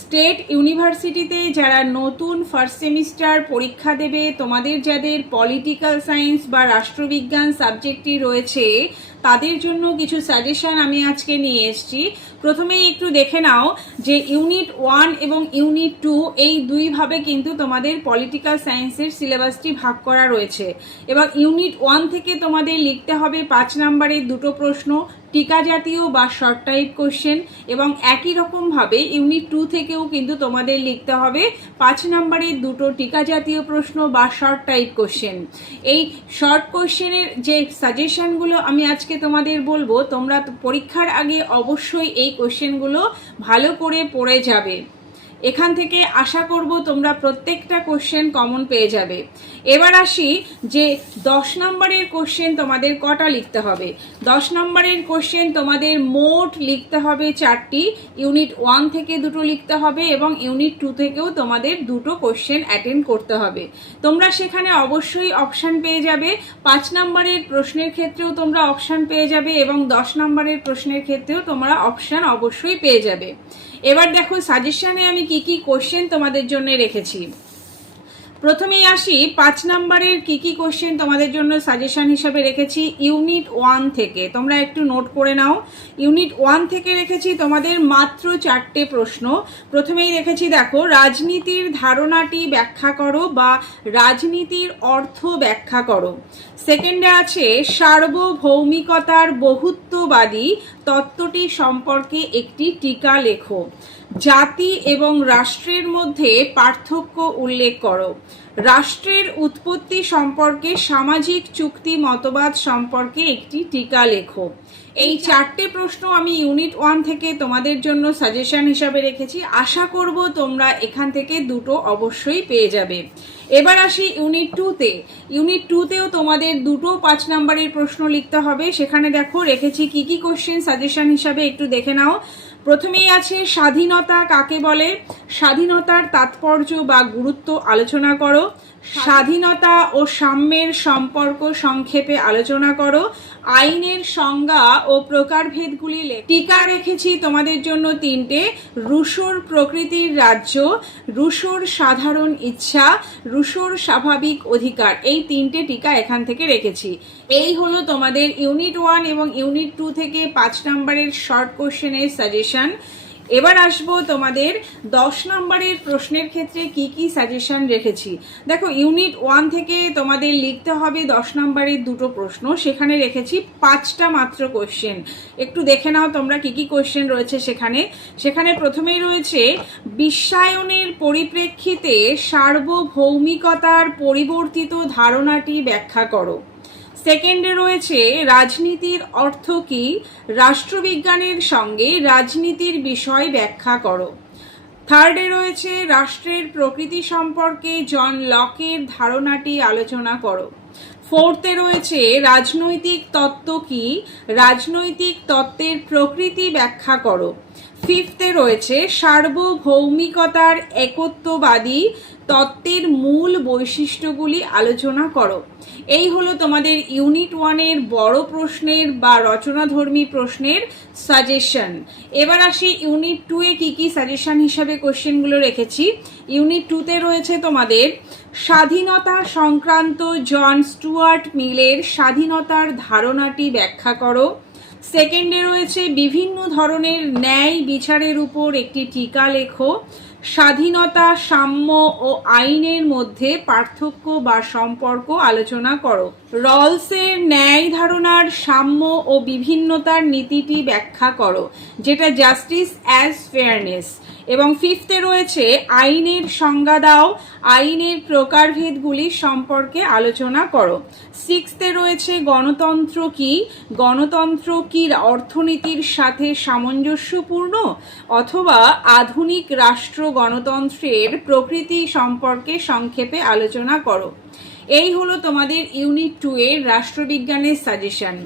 State ইউনিভার্সিটিতে যারা নতুন ফার্স্ট সেমিস্টার পরীক্ষা দেবে, তোমাদের যাদের পলিটিক্যাল সায়েন্স বা রাষ্ট্রবিজ্ঞান সাবজেক্টটি রয়েছে তাদের জন্য কিছু সাজেশন আমি আজকে নিয়ে এসেছি। প্রথমেই একটু দেখে নাও যে ইউনিট 1 এবং ইউনিট 2 এই দুইভাবে কিন্তু তোমাদের পলিটিক্যাল সায়েন্সের সিলেবাসটি ভাগ করা রয়েছে। এবং ইউনিট 1 থেকে তোমাদের লিখতে হবে 5 নম্বরের দুটো প্রশ্ন, টিকা জাতীয় বা শর্ট টাইপ কোশ্চেন, এবং একই রকমভাবে ইউনিট 2 থেকেও কিন্তু তোমাদের লিখতে হবে 5 নম্বরের দুটো টিকা জাতীয় প্রশ্ন বা শর্ট টাইপ কোশ্চেন। এই শর্ট কোশ্চেনের যে সাজেশনগুলো আমি আজকে তোমাদের বলবো, তোমরা পরীক্ষার আগে অবশ্যই এই কোশ্চেনগুলো ভালো করে পড়ে যাবে। এখান থেকে আশা করব তোমরা প্রত্যেকটা কোশ্চেন কমন পেয়ে যাবে। এবার আসি যে 10 নম্বরের কোশ্চেন তোমাদের কটা লিখতে হবে। 10 নম্বরের কোশ্চেন তোমাদের মোট লিখতে হবে 4টি। ইউনিট 1 থেকে দুটো লিখতে হবে এবং ইউনিট 2 থেকেও তোমাদের দুটো কোশ্চেন অ্যাটেন্ড করতে হবে। তোমরা সেখানে অবশ্যই অপশান পেয়ে যাবে। 5 নম্বরের প্রশ্নের ক্ষেত্রেও তোমরা অপশান পেয়ে যাবে এবং 10 নম্বরের প্রশ্নের ক্ষেত্রেও তোমরা অপশান অবশ্যই পেয়ে যাবে। এবার দেখো সাজেশনে আমি কি কি কোশ্চেন তোমাদের জন্য রেখেছি। প্রথমেই আসি 5 নম্বরের কি কি কোশ্চেন তোমাদের জন্য সাজেশন হিসাবে রেখেছি ইউনিট 1 থেকে। তোমরা একটু নোট করে নাও। ইউনিট 1 থেকে রেখেছি তোমাদের মাত্র 4টে প্রশ্ন। প্রথমেই রেখেছি দেখো, রাজনীতির ধারণাটি ব্যাখ্যা করো বা রাজনীতির অর্থ ব্যাখ্যা করো। সেকেন্ডে আছে সার্বভৌমিকতার বহুত্ববাদী তত্ত্বটি সম্পর্কে একটি টিকা লেখো। জাতি এবং রাষ্ট্রের মধ্যে পার্থক্য উল্লেখ করো। রাষ্ট্রের উৎপত্তি সম্পর্কে সামাজিক চুক্তি মতবাদ সম্পর্কে একটি টিকা লেখো। এই 4টে প্রশ্ন আমি ইউনিট 1 থেকে তোমাদের জন্য সাজেশন হিসাবে রেখেছি। আশা করব তোমরা এখান থেকে দুটো অবশ্যই পেয়ে যাবে। এবার আসি ইউনিট 2তে। ইউনিট 2তেও তোমাদের দুটো 5 নম্বরের প্রশ্ন লিখতে হবে। সেখানে দেখো রেখেছি কি কি কোশ্চেন সাজেশন হিসাবে, একটু দেখে নাও। প্রথমেই আছে স্বাধীনতা কাকে বলে, স্বাধীনতার তাৎপর্য বা গুরুত্ব আলোচনা করো। স্বাধীনতা ও সাম্যের সম্পর্ক সংক্ষেপে আলোচনা করো। আইনের সংজ্ঞা ও প্রকারভেদগুলি টিকা রেখেছি তোমাদের জন্য 3টে। রুশোর প্রকৃতির রাজ্য, রুশোর সাধারণ ইচ্ছা, রুশোর স্বাভাবিক অধিকার, এই 3টে টিকা এখান থেকে রেখেছি। এই হলো তোমাদের ইউনিট 1 এবং ইউনিট 2 থেকে 5 নম্বরের শর্ট কোশ্চেনের সাজেশন। এবার আসবো তোমাদের 10 নম্বরের প্রশ্নের ক্ষেত্রে কি কি সাজেশন রেখেছি। দেখো ইউনিট 1 থেকে তোমাদের লিখতে হবে 10 নম্বরের দুটো প্রশ্ন। সেখানে রেখেছি 5টা মাত্র কোশ্চেন। একটু দেখে নাও তোমরা কি কি কোশ্চেন রয়েছে সেখানে। সেখানে প্রথমেই রয়েছে বিশ্বায়নের পরিপ্রেক্ষিতে সার্বভৌমিকতার পরিবর্তিত ধারণাটি ব্যাখ্যা করো। সেকেন্ডে রয়েছে রাজনীতির অর্থ কি, রাষ্ট্রবিজ্ঞানের সঙ্গে রাজনীতির বিষয় ব্যাখ্যা করো। থার্ডে রয়েছে রাষ্ট্রের প্রকৃতি সম্পর্কে জন লকের ধারণাটি আলোচনা করো। ফোর্থে রয়েছে রাজনৈতিক তত্ত্ব কি, রাজনৈতিক তত্ত্বের প্রকৃতি ব্যাখ্যা করো। ফিফথে রয়েছে সার্বভৌমিকতার একত্ববাদী তত্ত্বের মূল বৈশিষ্ট্যগুলি আলোচনা করো। এই হলো তোমাদের ইউনিট 1-এর বড় প্রশ্নের বা রচনাধর্মী প্রশ্নের সাজেশন। এবার আসি ইউনিট 2-এ কি কি সাজেশন হিসাবে কোশ্চেনগুলো রেখেছি। ইউনিট 2-তে রয়েছে তোমাদের স্বাধীনতা সংক্রান্ত জন স্টুয়ার্ট মিলের স্বাধীনতার ধারণাটি ব্যাখ্যা করো। সেকেন্ডে রয়েছে বিভিন্ন ধরনের ন্যায় বিচারের উপর একটি টিকা লেখো। স্বাধীনতা, সাম্য ও আইনের মধ্যে পার্থক্য বা সম্পর্ক আলোচনা করো। রলসের ন্যায় ধারণার সাম্য ও বিভিন্নতার নীতিটি ব্যাখ্যা করো, যেটা জাস্টিস অ্যাজ ফেয়ারনেস। এবং ফিফথে রয়েছে আইনের সংজ্ঞা দাও, আইনের প্রকারভেদগুলি সম্পর্কে আলোচনা করো। সিক্সথে রয়েছে গণতন্ত্র কি, গণতন্ত্র কি অর্থনীতির সাথে সামঞ্জস্যপূর্ণ, অথবা আধুনিক রাষ্ট্র গণতন্ত্রের প্রকৃতি সম্পর্কে সংক্ষেপে আলোচনা করো। এই হলো তোমাদের ইউনিট 2-এর রাষ্ট্রবিজ্ঞানের সাজেশন।